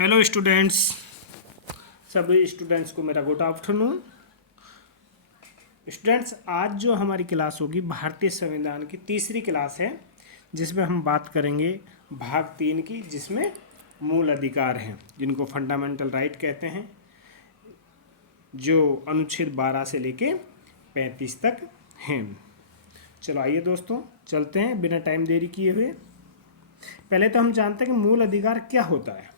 Hello students, सभी students को मेरा गुड आफ्टरनून। स्टूडेंट्स, आज जो हमारी क्लास होगी भारतीय संविधान की तीसरी क्लास है, जिसमें हम बात करेंगे भाग 3 की, जिसमें मूल अधिकार हैं जिनको फंडामेंटल राइट कहते हैं, जो अनुच्छेद 12 से लेके 35 तक हैं। चलो आइए दोस्तों, चलते हैं बिना टाइम देरी किए हुए। पहले तो हम जानते हैं कि मूल अधिकार क्या होता है।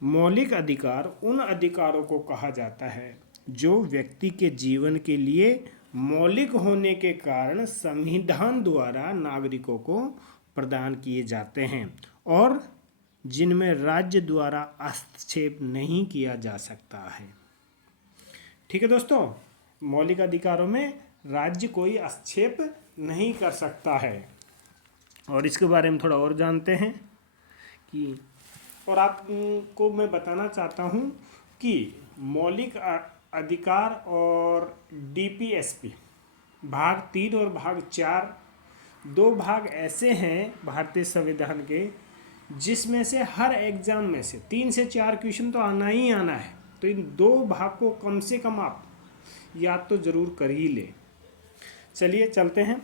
मौलिक अधिकार उन अधिकारों को कहा जाता है जो व्यक्ति के जीवन के लिए मौलिक होने के कारण संविधान द्वारा नागरिकों को प्रदान किए जाते हैं और जिनमें राज्य द्वारा हस्तक्षेप नहीं किया जा सकता है। ठीक है दोस्तों, मौलिक अधिकारों में राज्य कोई हस्तक्षेप नहीं कर सकता है। और इसके बारे में थोड़ा और जानते हैं कि, और आपको मैं बताना चाहता हूँ कि मौलिक अधिकार और डीपीएसपी भाग 3 और भाग 4 दो भाग ऐसे हैं भारतीय संविधान के, जिसमें से हर एग्जाम में से 3 से 4 क्वेश्चन तो आना ही आना है। तो इन दो भाग को कम से कम आप याद तो जरूर कर ही ले। चलिए चलते हैं।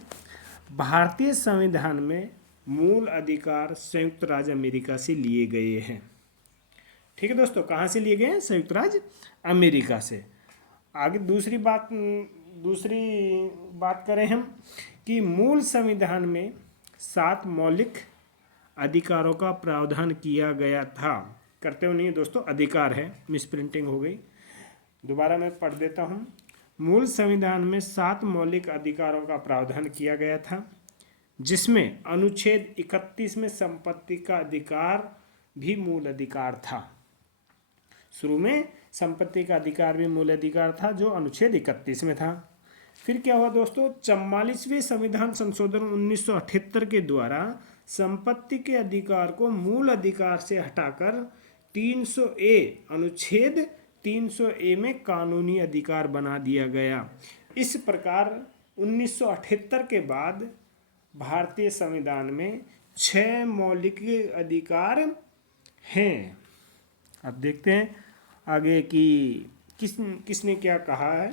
भारतीय संविधान में मूल अधिकार संयुक्त राज्य अमेरिका से लिए गए हैं। ठीक है दोस्तों, कहाँ से लिए गए हैं? संयुक्त राज्य अमेरिका से। आगे दूसरी बात करें हम कि मूल संविधान में 7 मौलिक अधिकारों का प्रावधान किया गया था। करते हो नहीं दोस्तों, अधिकार है, मिसप्रिंटिंग हो गई। दोबारा मैं पढ़ देता हूँ। मूल संविधान में 7 मौलिक अधिकारों का प्रावधान किया गया था, जिसमें अनुच्छेद 31 में संपत्ति का अधिकार भी मूल अधिकार था। शुरू में संपत्ति का अधिकार भी मूल अधिकार था, जो अनुच्छेद 31 में था। फिर क्या हुआ दोस्तों? 44वें संविधान संशोधन 1978 के द्वारा संपत्ति के अधिकार को मूल अधिकार से हटाकर 300A अनुच्छेद 300A में कानूनी अधिकार बना दिया गया। इस प्रकार 1978 के बाद भारतीय संविधान में 6 मौलिक अधिकार हैं। अब देखते हैं आगे कि किसने क्या कहा है।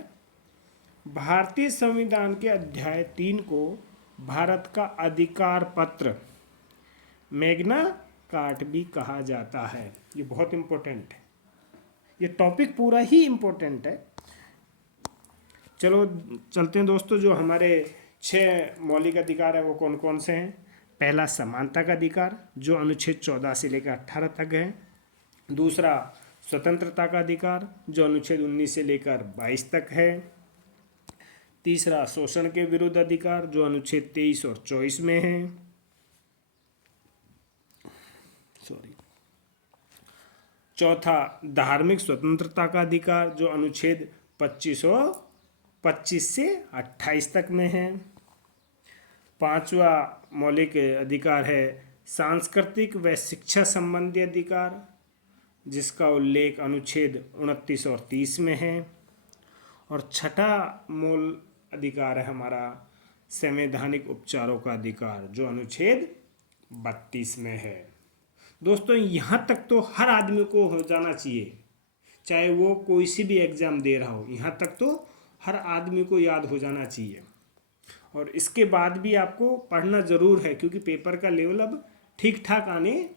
भारतीय संविधान के अध्याय 3 को भारत का अधिकार पत्र, मैग्ना कार्टा भी कहा जाता है। ये बहुत इम्पोर्टेंट है, ये टॉपिक पूरा ही इम्पोर्टेंट है। चलो चलते हैं दोस्तों। जो हमारे 6 मौलिक अधिकार है वो कौन कौन से हैं? पहला, समानता का अधिकार, जो अनुच्छेद 14 से लेकर 18 तक है। दूसरा, स्वतंत्रता का अधिकार, जो अनुच्छेद 19 से लेकर 22 तक है। तीसरा, शोषण के विरुद्ध अधिकार, जो अनुच्छेद 23 और 24 में है। चौथा, धार्मिक स्वतंत्रता का अधिकार, जो अनुच्छेद 25 से 28 तक में है। पांचवा मौलिक अधिकार है सांस्कृतिक व शिक्षा संबंधी अधिकार, जिसका उल्लेख अनुच्छेद 29 और 30 में है। और छठा मूल अधिकार है हमारा संवैधानिक उपचारों का अधिकार, जो अनुच्छेद 32 में है। दोस्तों, यहाँ तक तो हर आदमी को हो जाना चाहिए, चाहे वो कोई सी भी एग्ज़ाम दे रहा हो। यहाँ तक तो हर आदमी को याद हो जाना चाहिए। और इसके बाद भी आपको पढ़ना ज़रूर है, क्योंकि पेपर का लेवल अब ठीक ठाक आने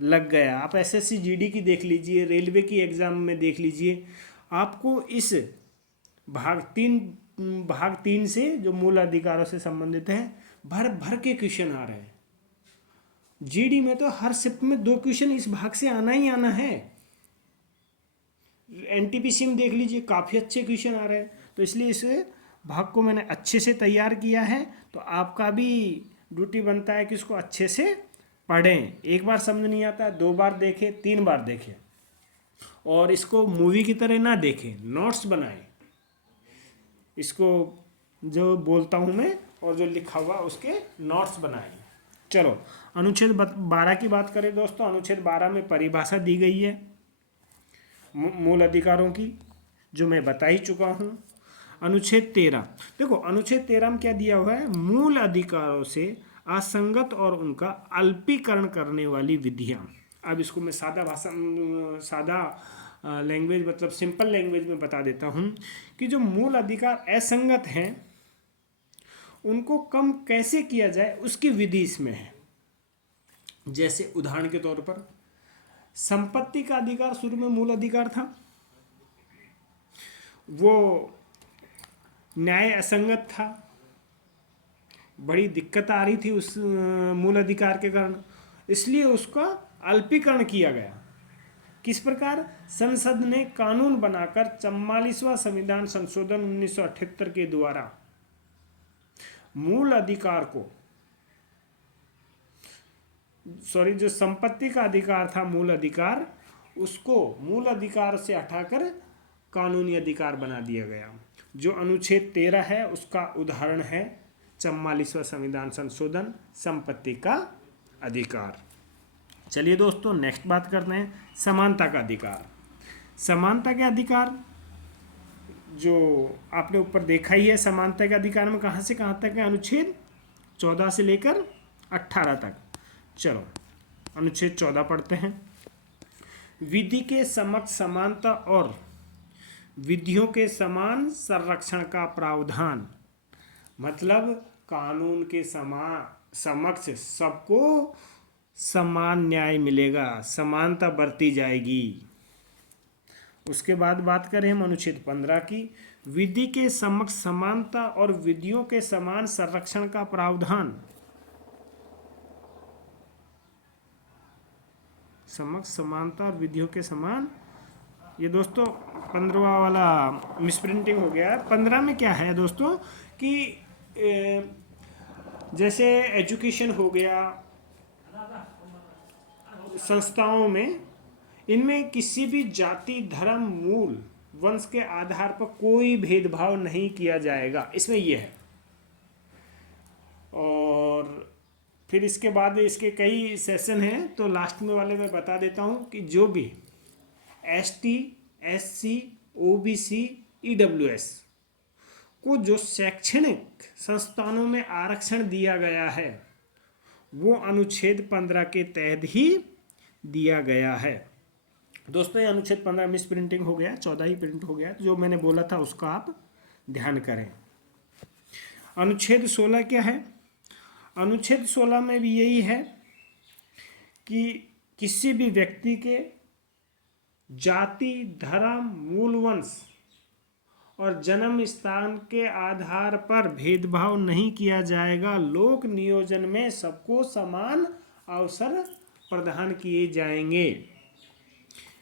लग गया। आप एसएससी जीडी की देख लीजिए, रेलवे की एग्ज़ाम में देख लीजिए, आपको इस भाग 3 से जो मूल अधिकारों से संबंधित है भर भर के क्वेश्चन आ रहे हैं। जीडी में तो हर शिफ्ट में 2 क्वेश्चन इस भाग से आना ही आना है। एनटीपीसी में देख लीजिए, काफ़ी अच्छे क्वेश्चन आ रहे हैं। तो इसलिए इस भाग को मैंने अच्छे से तैयार किया है। तो आपका भी ड्यूटी बनता है कि इसको अच्छे से पढ़ें। एक बार समझ नहीं आता, 2 बार देखें, 3 बार देखें। और इसको मूवी की तरह ना देखें, नोट्स बनाएं। इसको जो बोलता हूँ मैं और जो लिखा हुआ उसके नोट्स बनाएं। चलो अनुच्छेद 12 की बात करें दोस्तों। अनुच्छेद 12 में परिभाषा दी गई है मूल अधिकारों की, जो मैं बता ही चुका हूँ। अनुच्छेद 13, देखो अनुच्छेद 13 में क्या दिया हुआ है? मूल अधिकारों से असंगत और उनका अल्पीकरण करने वाली विधियाँ। अब इसको मैं सादा लैंग्वेज मतलब सिंपल लैंग्वेज में बता देता हूँ कि जो मूल अधिकार असंगत हैं उनको कम कैसे किया जाए उसकी विधि इसमें है। जैसे उदाहरण के तौर पर संपत्ति का अधिकार शुरू में मूल अधिकार था, वो न्याय असंगत था, बड़ी दिक्कत आ रही थी उस मूल अधिकार के कारण, इसलिए उसका अल्पीकरण किया गया। किस प्रकार? संसद ने कानून बनाकर 44वां संविधान संशोधन 1978 के द्वारा मूल अधिकार को जो संपत्ति का अधिकार था मूल अधिकार, उसको मूल अधिकार से हटाकर कानूनी अधिकार बना दिया गया। जो अनुच्छेद 13 है उसका उदाहरण है 44वां संविधान संशोधन, संपत्ति का अधिकार। चलिए दोस्तों नेक्स्ट बात करते हैं समानता का अधिकार। समानता के अधिकार जो आपने ऊपर देखा ही है, समानता के अधिकार में कहाँ से कहाँ तक है? अनुच्छेद 14 से लेकर 18 तक। चलो अनुच्छेद 14 पढ़ते हैं। विधि के समक्ष समानता और विधियों के समान संरक्षण का प्रावधान, मतलब कानून के समक्ष सबको समान न्याय मिलेगा, समानता बरती जाएगी। उसके बाद बात करें हम अनुच्छेद 15 की। विधि के समक्ष समानता और विधियों के समान संरक्षण का प्रावधान, समक्ष समानता और विधियों के समान, ये दोस्तों 15वां वाला मिसप्रिंटिंग हो गया है। 15 में क्या है दोस्तों कि जैसे एजुकेशन हो गया, संस्थाओं में, इनमें किसी भी जाति, धर्म, मूल, वंश के आधार पर कोई भेदभाव नहीं किया जाएगा, इसमें यह है। और फिर इसके बाद इसके कई सेशन हैं, तो लास्ट में वाले मैं बता देता हूं कि जो भी ST, SC, OBC, EWS को जो शैक्षणिक संस्थानों में आरक्षण दिया गया है वो अनुच्छेद 15 के तहत ही दिया गया है। दोस्तों ये अनुच्छेद 15 मिस प्रिंटिंग हो गया, 14 ही प्रिंट हो गया, जो मैंने बोला था उसका आप ध्यान करें। अनुच्छेद 16 क्या है? अनुच्छेद 16 में भी यही है कि किसी भी व्यक्ति के जाति, धर्म, मूल वंश और जन्म स्थान के आधार पर भेदभाव नहीं किया जाएगा। लोक नियोजन में सबको समान अवसर प्रदान किए जाएंगे।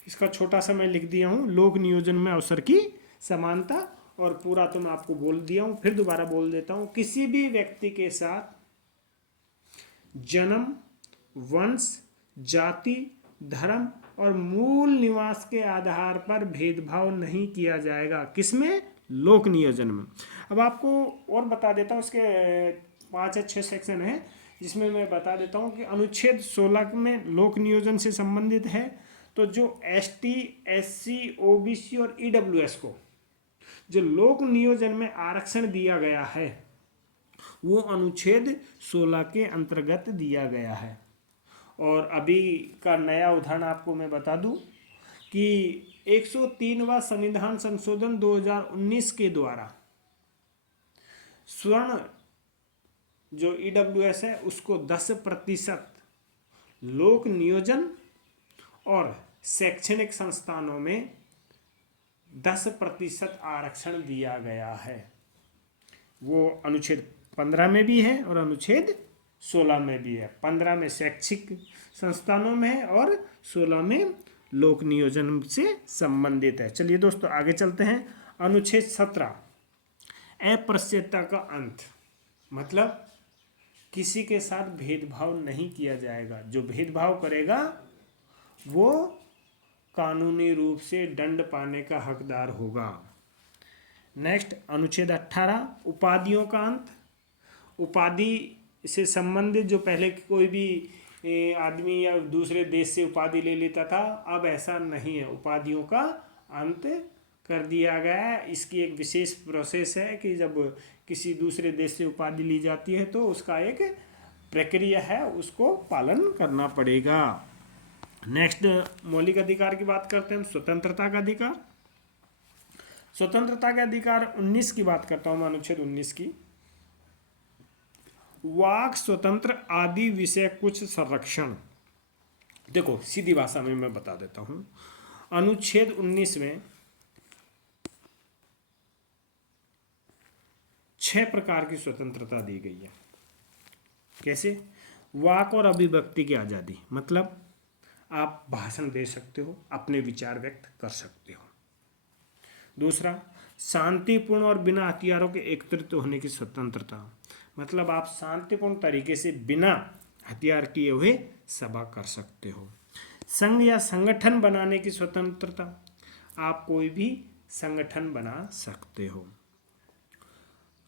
इसका छोटा सा मैं लिख दिया हूँ, लोक नियोजन में अवसर की समानता, और पूरा तो मैं आपको बोल दिया हूँ, फिर दोबारा बोल देता हूँ। किसी भी व्यक्ति के साथ जन्म, वंश, जाति, धर्म और मूल निवास के आधार पर भेदभाव नहीं किया जाएगा। किसमें? लोक नियोजन में। अब आपको और बता देता हूँ, इसके 5 या 6 सेक्शन है, जिसमें मैं बता देता हूँ कि अनुच्छेद 16 में लोक नियोजन से संबंधित है। तो जो ST, SC, OBC और EWS को जो लोक नियोजन में आरक्षण दिया गया है वो अनुच्छेद 16 के अंतर्गत दिया गया है। और अभी का नया उदाहरण आपको मैं बता दूं कि 103वां संविधान संशोधन 2019 के द्वारा स्वर्ण जो EWS है उसको 10% लोक नियोजन और शैक्षणिक संस्थानों में 10% आरक्षण दिया गया है। वो अनुच्छेद 15 में भी है और अनुच्छेद 16 में भी है। 15 में शैक्षिक संस्थानों में है और 16 में लोक नियोजन से संबंधित है। चलिए दोस्तों आगे चलते हैं। अनुच्छेद 17 अस्पृश्यता का अंत, मतलब किसी के साथ भेदभाव नहीं किया जाएगा। जो भेदभाव करेगा वो कानूनी रूप से दंड पाने का हकदार होगा। नेक्स्ट अनुच्छेद 18 उपाधियों का अंत। उपाधि से संबंधित जो पहले कोई भी आदमी या दूसरे देश से उपाधि ले लेता था, अब ऐसा नहीं है, उपाधियों का अंत कर दिया गया है। इसकी एक विशेष प्रोसेस है कि जब किसी दूसरे देश से उपाधि ली जाती है तो उसका एक प्रक्रिया है, उसको पालन करना पड़ेगा। नेक्स्ट मौलिक अधिकार की बात करते हैं हम, स्वतंत्रता का अधिकार। स्वतंत्रता के अधिकार 19 की बात करता हूं मैं, अनुच्छेद 19 की। वाक स्वतंत्र आदि विषय कुछ संरक्षण। देखो सीधी भाषा में मैं बता देता हूं, अनुच्छेद 19 में 6 प्रकार की स्वतंत्रता दी गई है। कैसे? वाक और अभिव्यक्ति की आज़ादी, मतलब आप भाषण दे सकते हो, अपने विचार व्यक्त कर सकते हो। दूसरा, शांतिपूर्ण और बिना हथियारों के एकत्रित होने की स्वतंत्रता, मतलब आप शांतिपूर्ण तरीके से बिना हथियार किए हुए सभा कर सकते हो। संघ या संगठन बनाने की स्वतंत्रता, आप कोई भी संगठन बना सकते हो।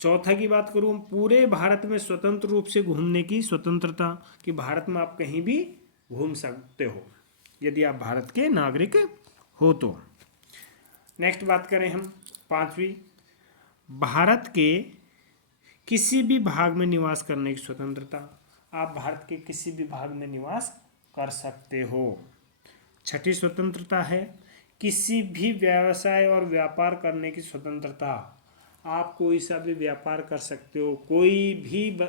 चौथा की बात करूं, पूरे भारत में स्वतंत्र रूप से घूमने की स्वतंत्रता, कि भारत में आप कहीं भी घूम सकते हो यदि आप भारत के नागरिक हो तो। नेक्स्ट बात करें हम, पांचवी, भारत के किसी भी भाग में निवास करने की स्वतंत्रता, आप भारत के किसी भी भाग में निवास कर सकते हो। छठी स्वतंत्रता है किसी भी व्यवसाय और व्यापार करने की स्वतंत्रता, आप कोई सा भी व्यापार कर सकते हो, कोई भी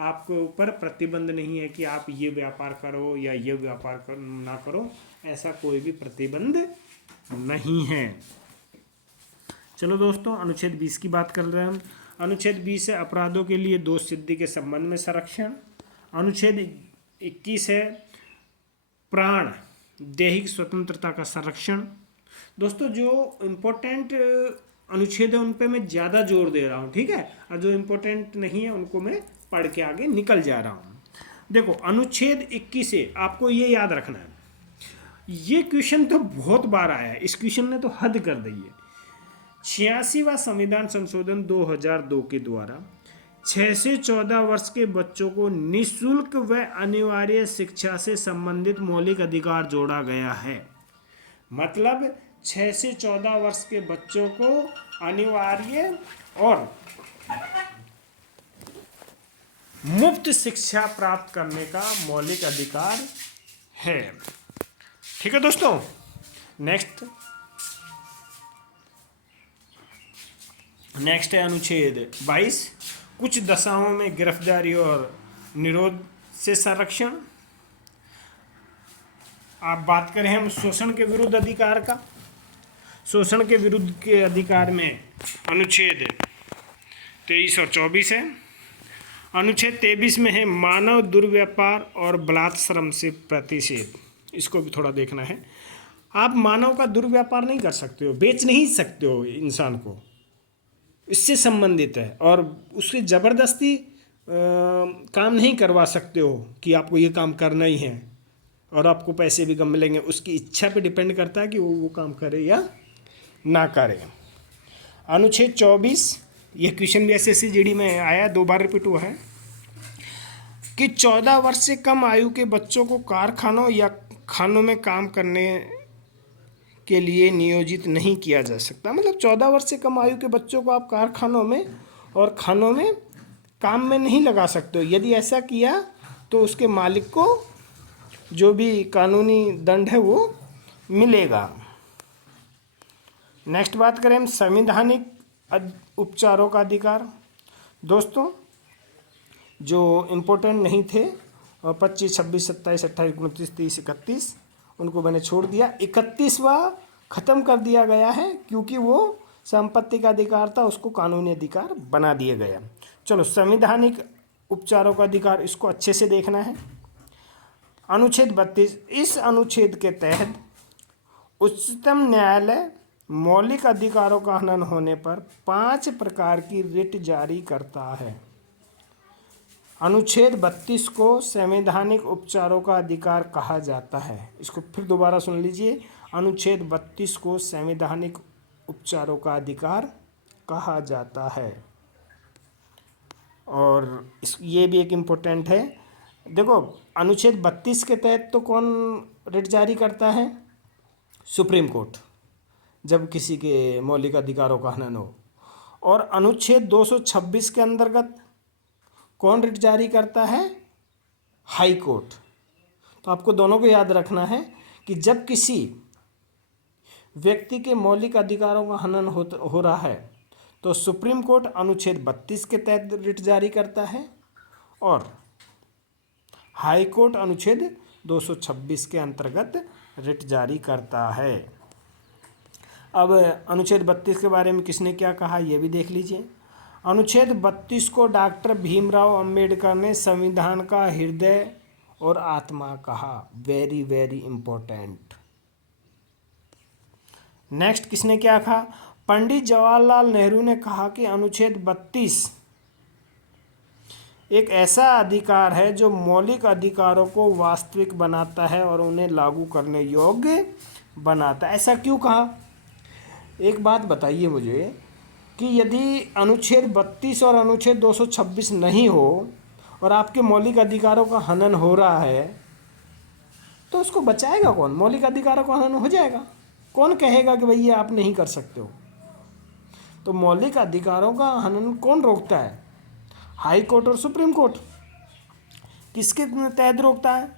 आपके ऊपर प्रतिबंध नहीं है कि आप ये व्यापार करो या ये व्यापार ना करो, ऐसा कोई भी प्रतिबंध नहीं है। चलो दोस्तों, अनुच्छेद 20 की बात कर रहे हैं हम। अनुच्छेद 20 है अपराधों के लिए दोष सिद्धि के संबंध में संरक्षण। अनुच्छेद 21 है प्राण दैहिक स्वतंत्रता का संरक्षण। दोस्तों जो इम्पोर्टेंट अनुच्छेद है उन पे मैं ज़्यादा जोर दे रहा हूँ, ठीक है, और जो इम्पोर्टेंट नहीं है उनको मैं पढ़ के आगे निकल जा रहा हूँ। देखो अनुच्छेद 21 से आपको ये याद रखना है, ये क्वेश्चन तो बहुत बार आया है, इस क्वेश्चन ने तो हद कर दी है। 86वां संविधान संशोधन 2002 के द्वारा 6 से 14 वर्ष के बच्चों को निःशुल्क व अनिवार्य शिक्षा से संबंधित मौलिक अधिकार जोड़ा गया है। मतलब 6 से 14 वर्ष के बच्चों को अनिवार्य और मुफ्त शिक्षा प्राप्त करने का मौलिक अधिकार है। ठीक है दोस्तों, नेक्स्ट है अनुच्छेद 22, कुछ दशाओं में गिरफ्तारी और निरोध से संरक्षण। आप बात करें हम शोषण के विरुद्ध अधिकार का, शोषण के विरुद्ध के अधिकार में अनुच्छेद 23 और 24 है। अनुच्छेद 23 में है मानव दुर्व्यापार और बलात्कार श्रम से प्रतिषेध, इसको भी थोड़ा देखना है। आप मानव का दुर्व्यापार नहीं कर सकते हो, बेच नहीं सकते हो इंसान को, इससे संबंधित है, और उसकी ज़बरदस्ती काम नहीं करवा सकते हो कि आपको ये काम करना ही है और आपको पैसे भी कम मिलेंगे, उसकी इच्छा पे डिपेंड करता है कि वो काम करे या ना करे। अनुच्छेद 24, यह क्वेश्चन भी SSC GD में आया, 2 बार रिपीट हुआ है, कि 14 वर्ष से कम आयु के बच्चों को कारखानों या खानों में काम करने के लिए नियोजित नहीं किया जा सकता। मतलब 14 वर्ष से कम आयु के बच्चों को आप कारखानों में और खानों में काम में नहीं लगा सकते हो। यदि ऐसा किया तो उसके मालिक को जो भी कानूनी दंड है वो मिलेगा। नेक्स्ट बात करें हम संवैधानिक उपचारों का अधिकार। दोस्तों जो इम्पोर्टेंट नहीं थे 25, 26, 27, 28, 29, 30, 31 उनको मैंने छोड़ दिया। 31वां ख़त्म कर दिया गया है क्योंकि वो संपत्ति का अधिकार था, उसको कानूनी अधिकार बना दिया गया। चलो संवैधानिक उपचारों का अधिकार, इसको अच्छे से देखना है। अनुच्छेद 32, इस अनुच्छेद के तहत उच्चतम न्यायालय मौलिक अधिकारों का हनन होने पर 5 प्रकार की रिट जारी करता है। अनुच्छेद 32 को संवैधानिक उपचारों का अधिकार कहा जाता है। इसको फिर दोबारा सुन लीजिए, अनुच्छेद 32 को संवैधानिक उपचारों का अधिकार कहा जाता है। और ये भी एक इम्पोर्टेंट है। देखो अनुच्छेद 32 के तहत तो कौन रिट जारी करता है? सुप्रीम कोर्ट, जब किसी के मौलिक अधिकारों का हनन हो। और अनुच्छेद 226 के अंतर्गत कौन रिट जारी करता है? High court. तो आपको दोनों को याद रखना है कि जब किसी व्यक्ति के मौलिक अधिकारों का हनन हो रहा है तो सुप्रीम कोर्ट अनुच्छेद 32 के तहत रिट जारी करता है और हाई कोर्ट अनुच्छेद 226 के अंतर्गत रिट जारी करता है। अब अनुच्छेद 32 के बारे में किसने क्या कहा ये भी देख लीजिए। अनुच्छेद 32 को डॉक्टर भीमराव अंबेडकर ने संविधान का हृदय और आत्मा कहा। Very very important. नेक्स्ट किसने क्या कहा? पंडित जवाहरलाल नेहरू ने कहा कि अनुच्छेद 32 एक ऐसा अधिकार है जो मौलिक अधिकारों को वास्तविक बनाता है और उन्हें लागू करने योग्य बनाता है। ऐसा क्यों कहा? एक बात बताइए मुझे कि यदि अनुच्छेद 32 और अनुच्छेद 226 नहीं हो और आपके मौलिक अधिकारों का हनन हो रहा है तो उसको बचाएगा कौन? मौलिक अधिकारों का हनन हो जाएगा, कौन कहेगा कि भैया आप नहीं कर सकते हो? तो मौलिक अधिकारों का हनन कौन रोकता है? हाई कोर्ट और सुप्रीम कोर्ट। किसके तहत रोकता है?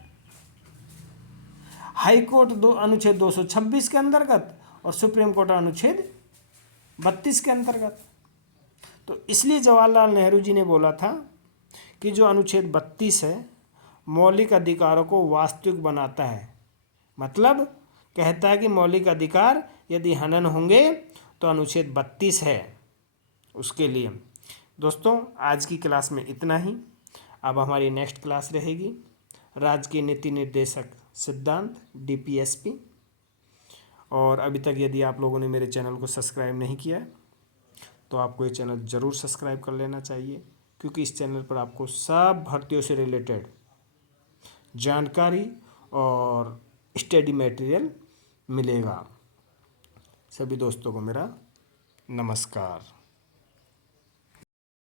हाई कोर्ट अनुच्छेद 226 के अंतर्गत और सुप्रीम कोर्ट अनुच्छेद 32 के अंतर्गत। तो इसलिए जवाहरलाल नेहरू जी ने बोला था कि जो अनुच्छेद 32 है मौलिक अधिकारों को वास्तविक बनाता है, मतलब कहता है कि मौलिक अधिकार यदि हनन होंगे तो अनुच्छेद 32 है उसके लिए। दोस्तों आज की क्लास में इतना ही। अब हमारी नेक्स्ट क्लास रहेगी राजकीय नीति निर्देशक सिद्धांत DPSP। और अभी तक यदि आप लोगों ने मेरे चैनल को सब्सक्राइब नहीं किया है तो आपको ये चैनल ज़रूर सब्सक्राइब कर लेना चाहिए, क्योंकि इस चैनल पर आपको सब भर्तियों से रिलेटेड जानकारी और स्टडी मटेरियल मिलेगा। सभी दोस्तों को मेरा नमस्कार।